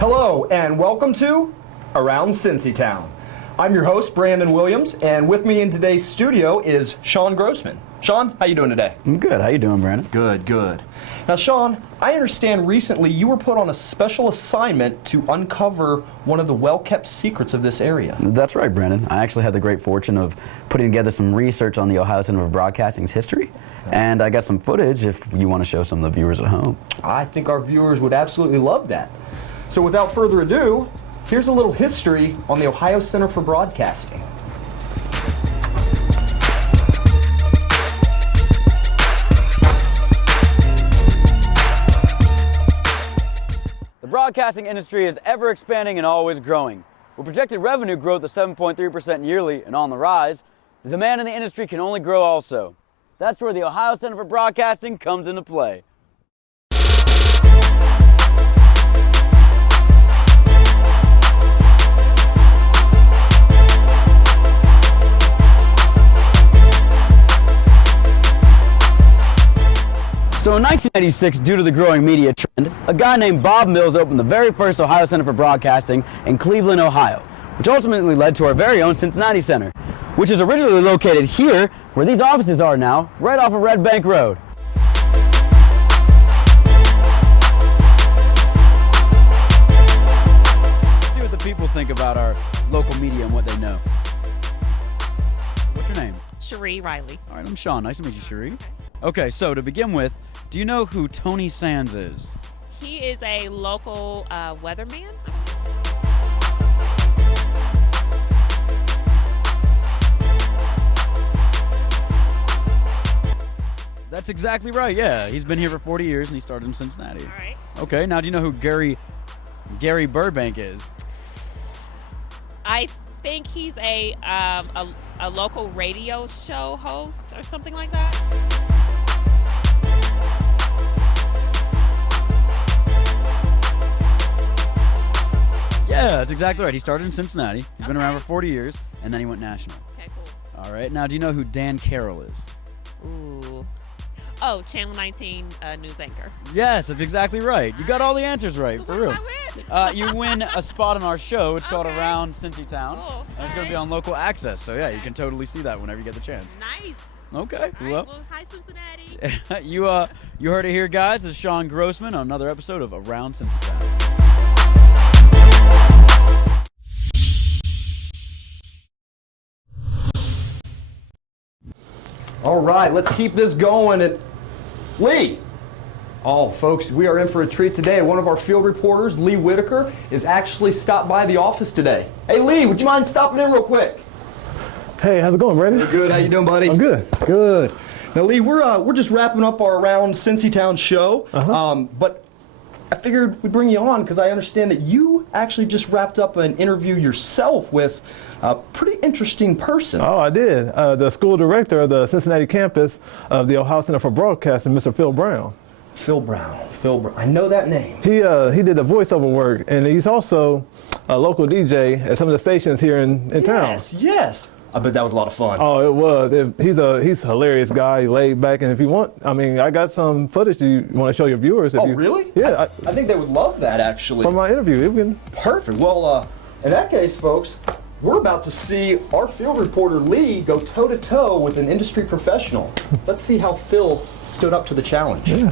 Hello and welcome to Around Cincy Town. I'm your host, Brandon Williams, and with me in today's studio is Sean Grossman. Sean, how you doing today? I'm good. How you doing, Brandon? Good, good. Now, Sean, I understand recently you were put on a special assignment to uncover one of the well-kept secrets of this area. That's right, Brandon. I actually had the great fortune of putting together some research on the Ohio Center for Broadcasting's history, and I got some footage if you want to show some of the viewers at home. I think our viewers would absolutely love that. So without further ado, here's a little history on the Ohio Center for Broadcasting. The broadcasting industry is ever expanding and always growing. With projected revenue growth of 7.3% yearly and on the rise, the demand in the industry can only grow also. That's where the Ohio Center for Broadcasting comes into play. So in 1986, due to the growing media trend, a guy named Bob Mills opened the very first Ohio Center for Broadcasting in Cleveland, Ohio, which ultimately led to our very own Cincinnati Center, which is originally located here, where these offices are now, right off of Red Bank Road. Let's see what the people think about our local media and what they know. What's your name? Cherie Riley. All right, I'm Sean. Nice to meet you, Cherie. Okay, so to begin with, do you know who Tony Sands is? He is a local weatherman. That's exactly right, yeah. He's been here for 40 years and he started in Cincinnati. All right. Okay, now do you know who Gary Burbank is? I think he's a local radio show host or something like that. Yeah, that's exactly right. He started in Cincinnati. He's been around for 40 years, and then he went national. Okay, cool. All right, now do you know who Dan Carroll is? Ooh. Oh, Channel 19 news anchor. Yes, that's exactly right. You got all the answers right, for real. You win a spot on our show. It's called Around Cincy Town. Cool. And it's going to be on local access, so yeah, you can totally see that whenever you get the chance. Nice. Okay, All right, well, hi, Cincinnati. you heard it here, guys. This is Sean Grossman on another episode of Around Cincy Town. All right, let's keep this going. And Lee! Oh, folks, we are in for a treat today. One of our field reporters, Lee Whitaker, is actually stopped by the office today. Hey, Lee, would you mind stopping in real quick? Hey, how's it going, Brandon? Hey, good. How you doing, buddy? I'm good. Good. Now, Lee, we're just wrapping up our Around Cincy Town show, but I figured we'd bring you on because I understand that you actually just wrapped up an interview yourself with a pretty interesting person. Oh, I did. The school director of the Cincinnati campus of the Ohio Center for Broadcasting, Mr. Phil Brown. Phil Brown. I know that name. He did the voiceover work, and he's also a local DJ at some of the stations here in town. Yes. I bet that was a lot of fun. Oh, it was. He's a hilarious guy, laid back, and if you want, I mean, I got some footage you want to show your viewers. If Really? Yeah. I think they would love that, actually. From my interview. Perfect. Well, in that case, folks, we're about to see our field reporter, Lee, go toe-to-toe with an industry professional. Let's see how Phil stood up to the challenge. Yeah.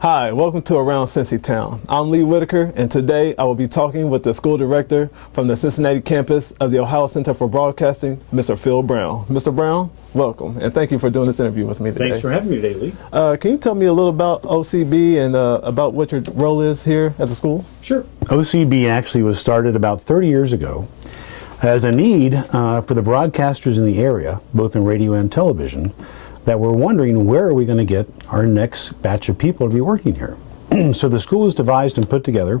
Hi, welcome to Around Cincy Town. I'm Lee Whitaker, and today I will be talking with the school director from the Cincinnati campus of the Ohio Center for Broadcasting, Mr. Phil Brown. Mr. Brown, welcome, and thank you for doing this interview with me today. Thanks for having me today, Lee. Can you tell me a little about OCB and about what your role is here at the school? Sure. OCB actually was started about 30 years ago as a need for the broadcasters in the area, both in radio and television, that we're wondering where are we going to get our next batch of people to be working here. So the school was devised and put together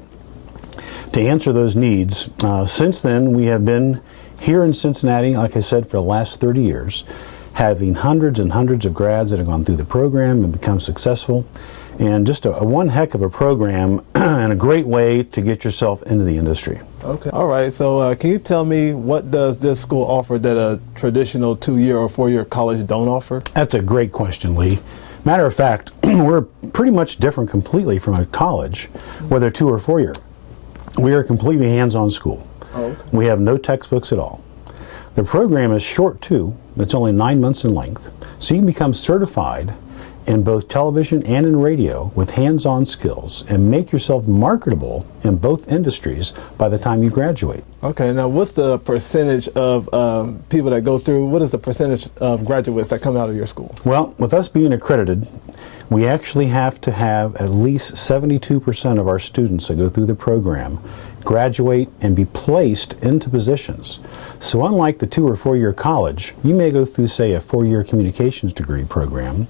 to answer those needs. Since then, we have been here in Cincinnati, like I said, for the last 30 years, having hundreds and hundreds of grads that have gone through the program and become successful. and just a one heck of a program and a great way to get yourself into the industry. Okay. All right. So can you tell me what does this school offer that a traditional 2-year or 4-year college don't offer? That's a great question, Lee. Matter of fact, we're pretty much different completely from a college, whether 2 or 4 year. We are a completely hands-on school. Oh, okay. We have no textbooks at all. The program is short too. It's only 9 months in length. So you can become certified in both television and in radio with hands-on skills and make yourself marketable in both industries by the time you graduate. Okay, now what's the percentage of people that go through, what is the percentage of graduates that come out of your school? Well, with us being accredited, we actually have to have at least 72% of our students that go through the program graduate and be placed into positions. So unlike the 2 or 4 year college, you may go through, say, a 4-year communications degree program.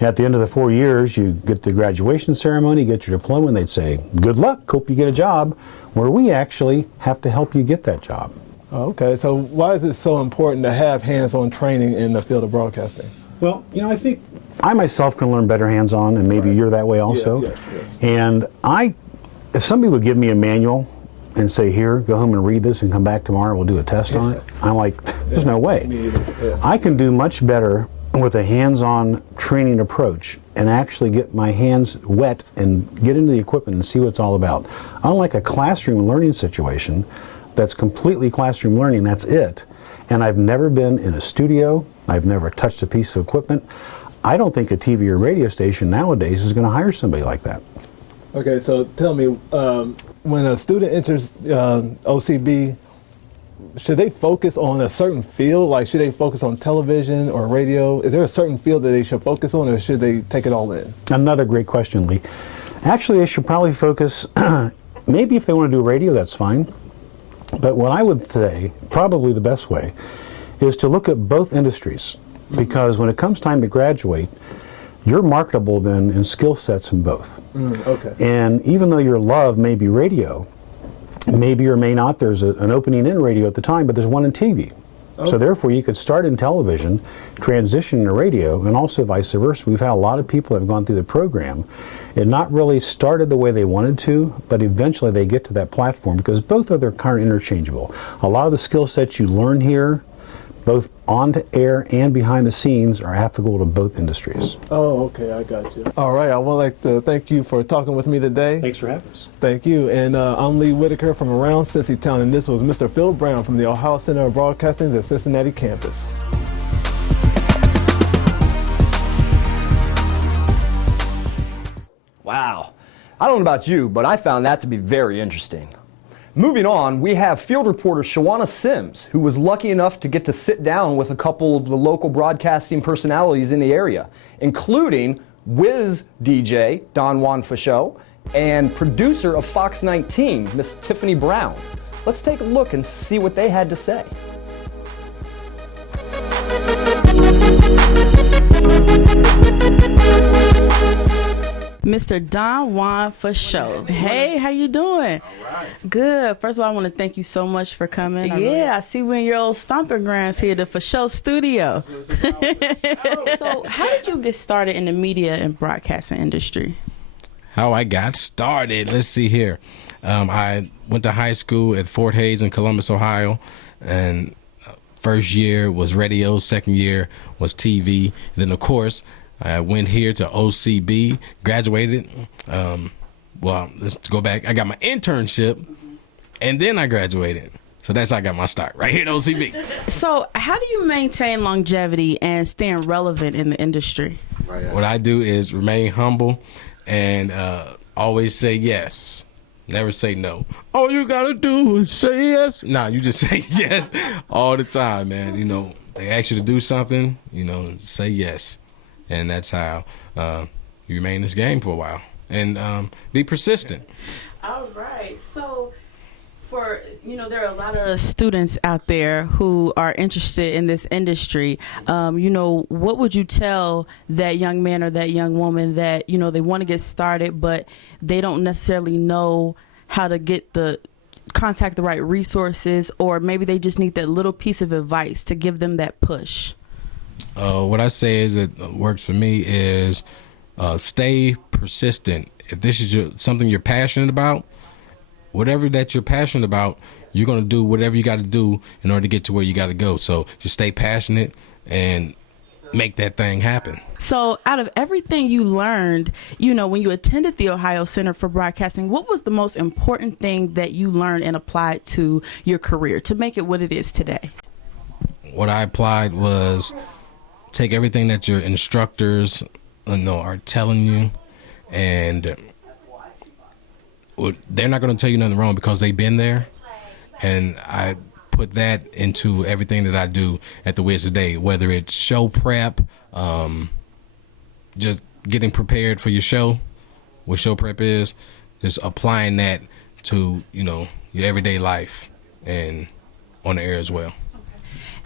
At the end of the 4 years, you get the graduation ceremony, get your diploma, and they'd say, good luck, hope you get a job, where we actually have to help you get that job. Okay, so why is it so important to have hands-on training in the field of broadcasting? Well, I think I myself can learn better hands-on, and maybe you're that way also. Yes. And if somebody would give me a manual and say, here, go home and read this and come back tomorrow, we'll do a test on it, I'm like, there's no way. Me either. Yeah. I can do much better with a hands-on training approach and actually get my hands wet and get into the equipment and see what it's all about. Unlike a classroom learning situation that's completely classroom learning, that's it, and I've never been in a studio, I've never touched a piece of equipment, I don't think a TV or radio station nowadays is going to hire somebody like that. Okay, so tell me, when a student enters OCB, should they focus on a certain field? Like, should they focus on television or radio? Is there a certain field that they should focus on, or should they take it all in? Another great question, Lee. Actually, they should probably focus, maybe if they want to do radio, that's fine. But what I would say, probably the best way, is to look at both industries. Because when it comes time to graduate, you're marketable then in skill sets in both. Okay. And even though your love may be radio, maybe or may not there's an opening in radio at the time, but there's one in TV. Okay. So therefore you could start in television, transition to radio, and also vice versa. We've had a lot of people that have gone through the program and not really started the way they wanted to, but eventually they get to that platform because both of them are kind of interchangeable. A lot of the skill sets you learn here, both on to air and behind the scenes, are applicable to both industries. Oh, okay, I got you. All right, I would like to thank you for talking with me today. Thanks for having us. Thank you. And I'm Lee Whitaker from around Cincy Town, and this was Mr. Phil Brown from the Ohio Center of Broadcasting, the Cincinnati campus. Wow. I don't know about you, but I found that to be very interesting. Moving on, we have field reporter Shawana Sims, who was lucky enough to get to sit down with a couple of the local broadcasting personalities in the area, including whiz DJ Don Juan Fachot and producer of Fox 19, Miss Tiffany Brown. Let's take a look and see what they had to say. Mr. Don Juan Fachot. Hey, how you doing? All right. Good. First of all, I want to thank you so much for coming. I see we in your old stomping grounds here, the Fachot studio. So how did you get started in the media and broadcasting industry? How I got started, let's see here. I went to high school at Fort Hays in Columbus, Ohio, and first year was radio, second year was TV. And then, of course, I went here to OCB, graduated. Well, let's go back. I got my internship, and then I graduated. So that's how I got my start, right here at OCB. So how do you maintain longevity and staying relevant in the industry? What I do is remain humble and always say yes. Never say no. All you got to do is say yes. Nah, you just say yes all the time, man. You know, they ask you to do something, you know, say yes. And that's how you remain in this game for a while. And be persistent. All right. So there are a lot of students out there who are interested in this industry. What would you tell that young man or that young woman that, they want to get started, but they don't necessarily know how to contact the right resources, or maybe they just need that little piece of advice to give them that push? What I say is that works for me is Stay persistent. If this is something you're passionate about, whatever that you're passionate about, you're going to do whatever you got to do in order to get to where you got to go. So just stay passionate and make that thing happen. So out of everything you learned, when you attended the Ohio Center for Broadcasting, what was the most important thing that you learned and applied to your career to make it what it is today? What I applied was take everything that your instructors are telling you, and they're not going to tell you nothing wrong because they've been there. And I put that into everything that I do at the Wiz today, whether it's show prep, just getting prepared for your show, what show prep is, just applying that to, your everyday life and on the air as well.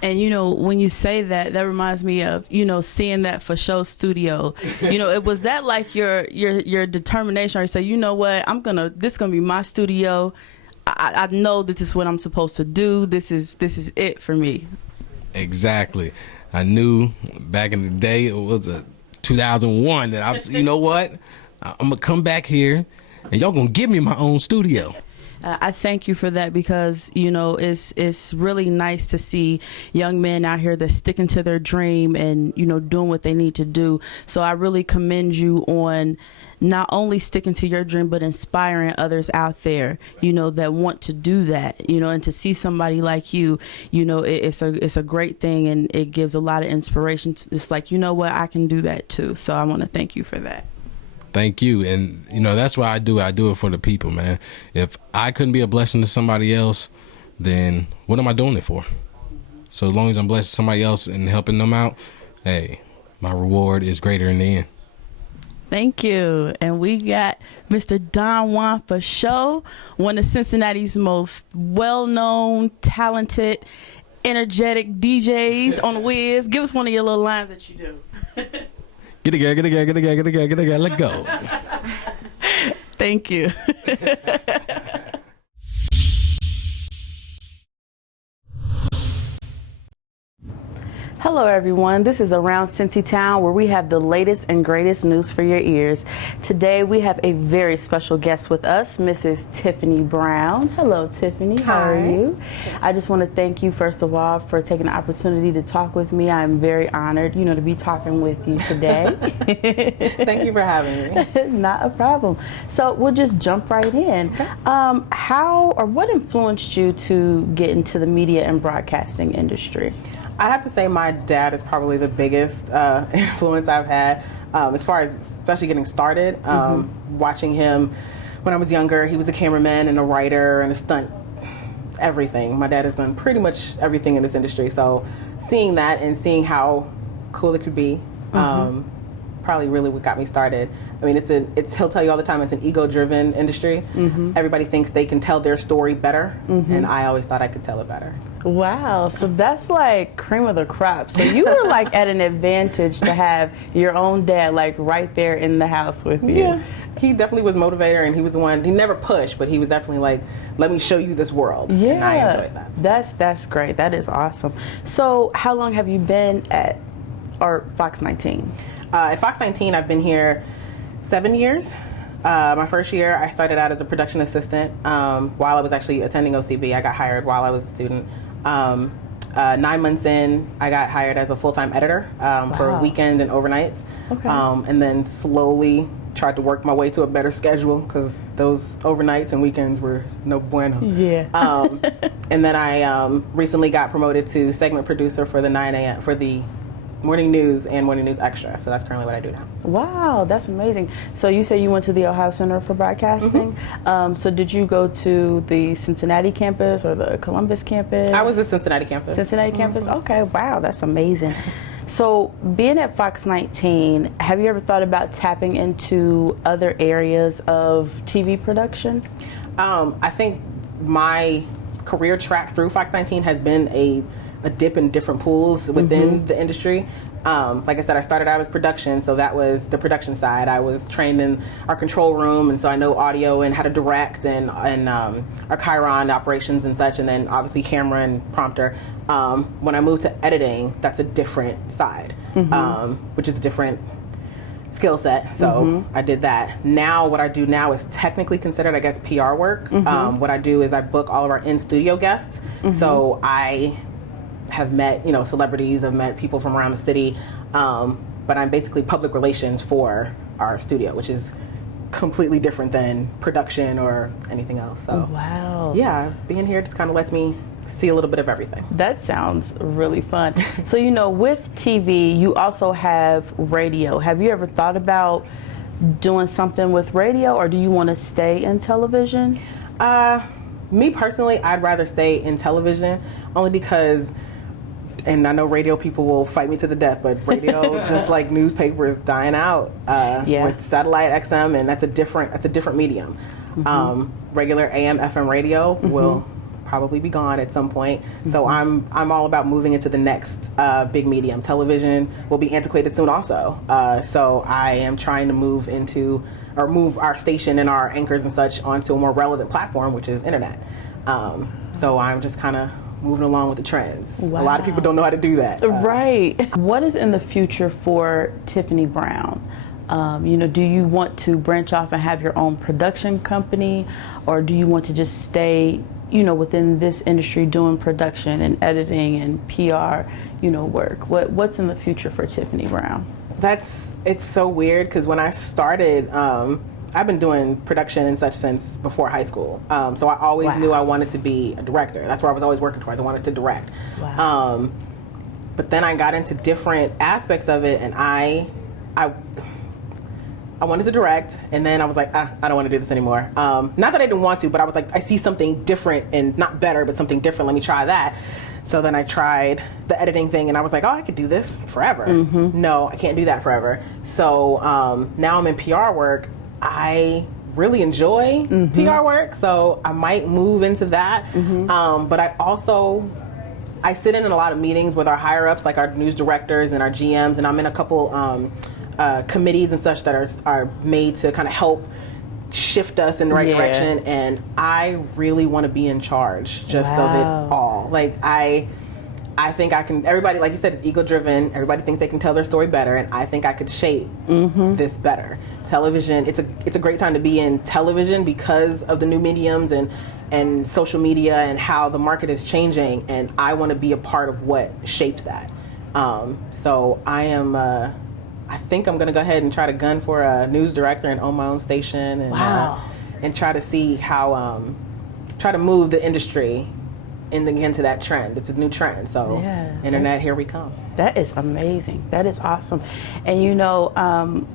And when you say that, that reminds me of seeing that for show studio. It was that like your determination, or you say, you know what, this gonna be my studio. I know that this is what I'm supposed to do. This is it for me. Exactly. I knew back in the day, it was 2001, that you know what, I'm gonna come back here, and y'all gonna give me my own studio. I thank you for that, because it's really nice to see young men out here that's sticking to their dream and doing what they need to do. So I really commend you on not only sticking to your dream, but inspiring others out there that want to do that, and to see somebody like you, it's a great thing, and it gives a lot of inspiration. It's like, what, I can do that too. So I want to thank you for that. Thank you. And, that's why I do it. I do it for the people, man. If I couldn't be a blessing to somebody else, then what am I doing it for? So as long as I'm blessing somebody else and helping them out, hey, my reward is greater in the end. Thank you. And we got Mr. Don Juan for show, one of Cincinnati's most well-known, talented, energetic DJs on the Wiz. Give us one of your little lines that you do. Get a girl, let go. Thank you. Hello everyone, this is Around Cincy Town, where we have the latest and greatest news for your ears. Today we have a very special guest with us, Mrs. Tiffany Brown. Hello Tiffany, how are you? I just want to thank you first of all for taking the opportunity to talk with me. I'm very honored, to be talking with you today. Thank you for having me. Not a problem. So we'll just jump right in. Okay. How or what influenced you to get into the media and broadcasting industry? I'd have to say my dad is probably the biggest influence I've had as far as especially getting started. Watching him when I was younger, he was a cameraman and a writer and a stunt, everything. My dad has done pretty much everything in this industry. So seeing that and seeing how cool it could be probably really what got me started. I mean, he'll tell you all the time, it's an ego-driven industry. Everybody thinks they can tell their story better, and I always thought I could tell it better. Wow, so that's like cream of the crop. So you were like at an advantage to have your own dad like right there in the house with you. Yeah, he definitely was a motivator, and he was the one, he never pushed, but he was definitely like, let me show you this world. Yeah, and I enjoyed that. That's great. That is awesome. So how long have you been at Fox 19? At Fox 19, I've been here 7 years. My first year, I started out as a production assistant while I was actually attending OCB. I got hired while I was a student. 9 months in, I got hired as a full-time editor for weekend and overnights. Okay. And then slowly tried to work my way to a better schedule because those overnights and weekends were no bueno. Yeah. And then I recently got promoted to segment producer for the 9 a.m. for the Morning News and Morning News Extra. So that's currently what I do now. Wow, that's amazing. So you say you went to the Ohio Center for Broadcasting. So did you go to the Cincinnati campus or the Columbus campus? I was at Cincinnati campus. Cincinnati campus? Okay, wow, that's amazing. So being at Fox 19, have you ever thought about tapping into other areas of TV production? I think my career track through Fox 19 has been a dip in different pools within the industry. Like I said, I started out as production, so that was the production side. I was trained in our control room, and so I know audio and how to direct and our Chiron operations and such, and then obviously camera and prompter. When I moved to editing, that's a different side, which is a different skill set. So I did that. Now what I do now is technically considered, I guess, PR work. What I do is I book all of our in-studio guests. So I have met, celebrities, I've met people from around the city, but I'm basically public relations for our studio, which is completely different than production or anything else. So Wow. yeah, being here just kind of lets me see a little bit of everything. That sounds really fun. So, with TV, you also have radio. Have you ever thought about doing something with radio, or do you want to stay in television? Me personally, I'd rather stay in television, only because, and I know radio people will fight me to the death, but radio, just like newspaper, is dying out with satellite XM, and that's a different medium. Regular AM FM radio will probably be gone at some point. So I'm all about moving into the next big medium. Television will be antiquated soon also. So I am trying to move our station and our anchors and such onto a more relevant platform, which is internet. So I'm just kind of moving along with the trends. Wow. A lot of people don't know how to do that. Right. What is in the future for Tiffany Brown? Do you want to branch off and have your own production company, or do you want to just stay within this industry doing production and editing and PR, work? What's in the future for Tiffany Brown? It's so weird, because when I started, I've been doing production and such since before high school. So I always knew I wanted to be a director. That's where I was always working towards. I wanted to direct. Wow. But then I got into different aspects of it, and I wanted to direct, and then I was like, I don't want to do this anymore. Not that I didn't want to, but I was like, I see something different, and not better, but something different. Let me try that. So then I tried the editing thing, and I was like, I could do this forever. No, I can't do that forever. So now I'm in PR work. I really enjoy PR work, so I might move into that. But I sit in a lot of meetings with our higher ups, like our news directors and our GMs, and I'm in a couple committees and such that are made to kind of help shift us in the right direction. And I really want to be in charge of it all. Like I think I can. Everybody, like you said, is ego driven. Everybody thinks they can tell their story better, and I think I could shape this better. Television, it's a great time to be in television because of the new mediums and social media and how the market is changing, and I want to be a part of what shapes that. So I think I'm going to go ahead and try to gun for a news director and own my own station, and try to see how try to move the industry into that trend. It's a new trend, so internet, here we come. That is amazing. That is awesome. And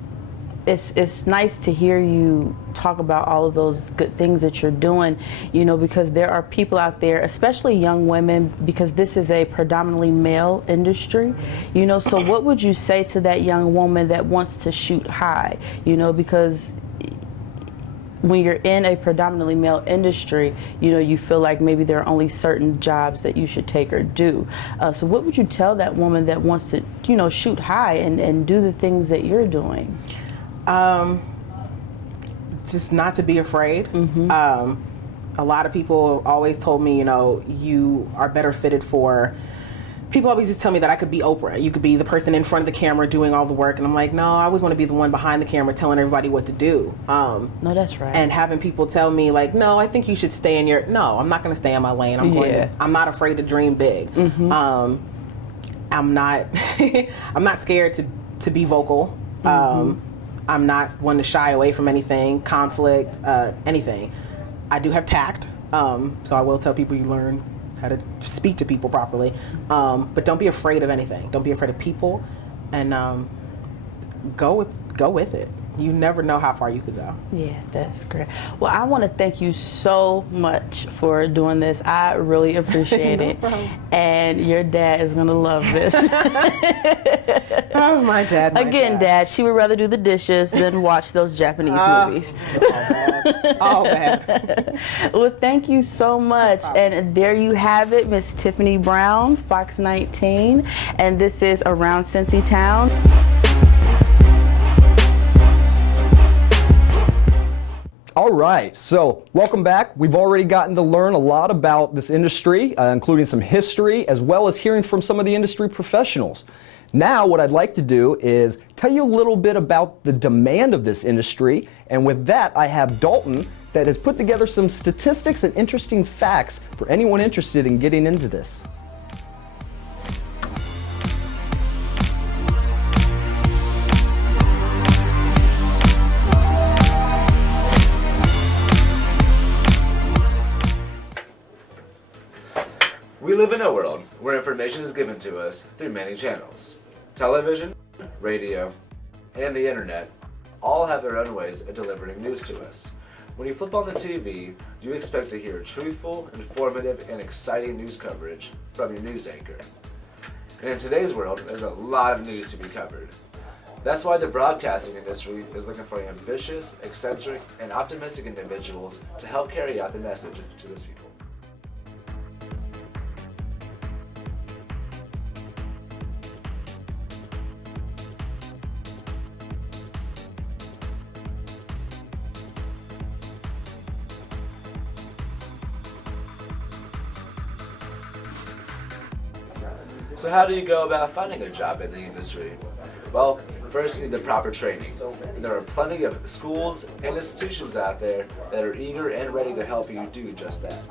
it's nice to hear you talk about all of those good things that you're doing, because there are people out there, especially young women, because this is a predominantly male industry, so what would you say to that young woman that wants to shoot high, because when you're in a predominantly male industry, you feel like maybe there are only certain jobs that you should take or do. So what would you tell that woman that wants to, shoot high and do the things that you're doing? Just not to be afraid. A lot of people always told me, you are better fitted for. People always just tell me that I could be Oprah. You could be the person in front of the camera doing all the work. And I'm like, no, I always want to be the one behind the camera telling everybody what to do. No, that's right. And having people tell me, like, no, I think you should stay in your... No, I'm not going to stay in my lane. I'm not afraid to dream big. I'm not I'm not scared to be vocal. I'm not one to shy away from anything, conflict, anything. I do have tact, so I will tell people you learn how to speak to people properly. But don't be afraid of anything. Don't be afraid of people, and go with it. You never know how far you could go. Yeah, that's great. Well, I want to thank you so much for doing this. I really appreciate it. Problem. And your dad is going to love this. Oh, my dad. Again, Dad, she would rather do the dishes than watch those Japanese movies. All bad. Well, thank you so much. And there you have it, Miss Tiffany Brown, Fox 19. And this is Around Cincy Town. All right, so welcome back. We've already gotten to learn a lot about this industry, including some history, as well as hearing from some of the industry professionals. Now what I'd like to do is tell you a little bit about the demand of this industry, and with that I have Dalton that has put together some statistics and interesting facts for anyone interested in getting into this. We live in a world where information is given to us through many channels. Television, radio, and the internet all have their own ways of delivering news to us. When you flip on the TV, you expect to hear truthful, informative, and exciting news coverage from your news anchor. And in today's world, there's a lot of news to be covered. That's why the broadcasting industry is looking for ambitious, eccentric, and optimistic individuals to help carry out the message to those people. So how do you go about finding a job in the industry? Well, first you need the proper training. And there are plenty of schools and institutions out there that are eager and ready to help you do just that.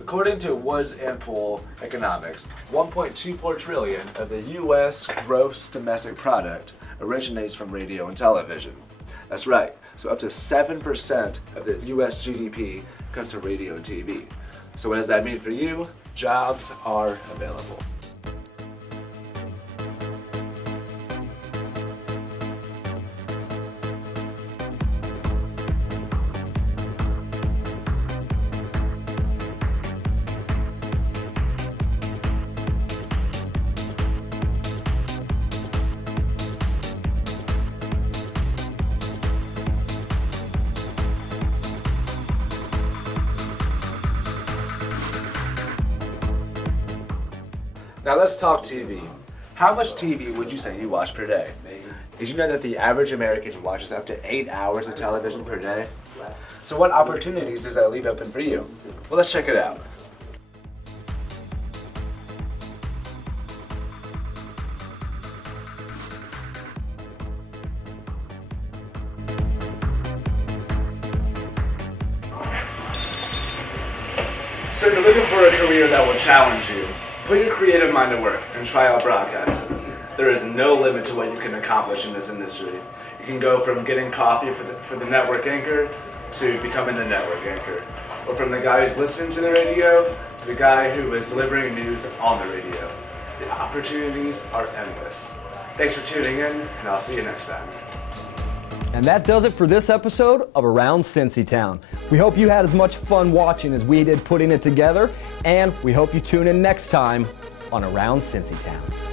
According to Woods and Pool Economics, 1.24 trillion of the U.S. gross domestic product originates from radio and television. That's right, so up to 7% of the U.S. GDP comes from radio and TV. So what does that mean for you? Jobs are available. Now let's talk TV. How much TV would you say you watch per day? Did you know that the average American watches up to 8 hours of television per day? So what opportunities does that leave open for you? Well, let's check it out. So if you're looking for a career that will challenge you, put your creative mind to work and try out broadcasting. There is no limit to what you can accomplish in this industry. You can go from getting coffee for the network anchor to becoming the network anchor. Or from the guy who's listening to the radio to the guy who is delivering news on the radio. The opportunities are endless. Thanks for tuning in, and I'll see you next time. And that does it for this episode of Around Cincy Town. We hope you had as much fun watching as we did putting it together, and we hope you tune in next time on Around Cincy Town.